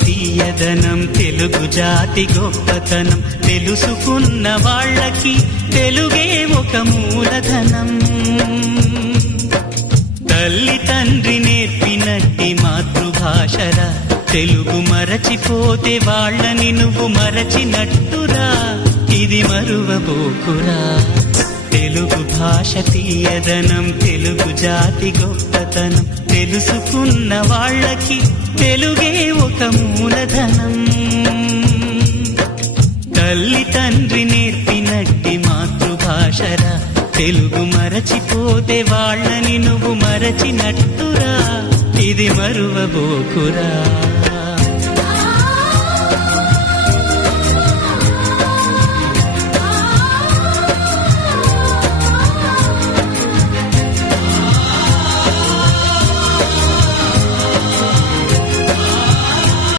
తీయదనం తెలుగు జాతి గొప్పతనం తెలుసుకున్న వాళ్ళకి తెలుగే ఒక మూలధనం. తల్లి తండ్రి నేర్పినట్టి మాతృభాషరా తెలుగు మరచిపోతే వాళ్ళని నువ్వు మరచినట్టురా, ఇది మరువబోకురా. తెలుగు భాష తీయదనం తెలుగు జాతి గొప్పతనం తెలుసుకున్న వాళ్ళకి తెలుగే ఒక మూలధనం. తల్లి తండ్రి నేర్పినట్టి మాతృభాషరా తెలుగు మరచిపోతే వాళ్ళని నువ్వు మరచినట్టురా, ఇది మరువబోకురా.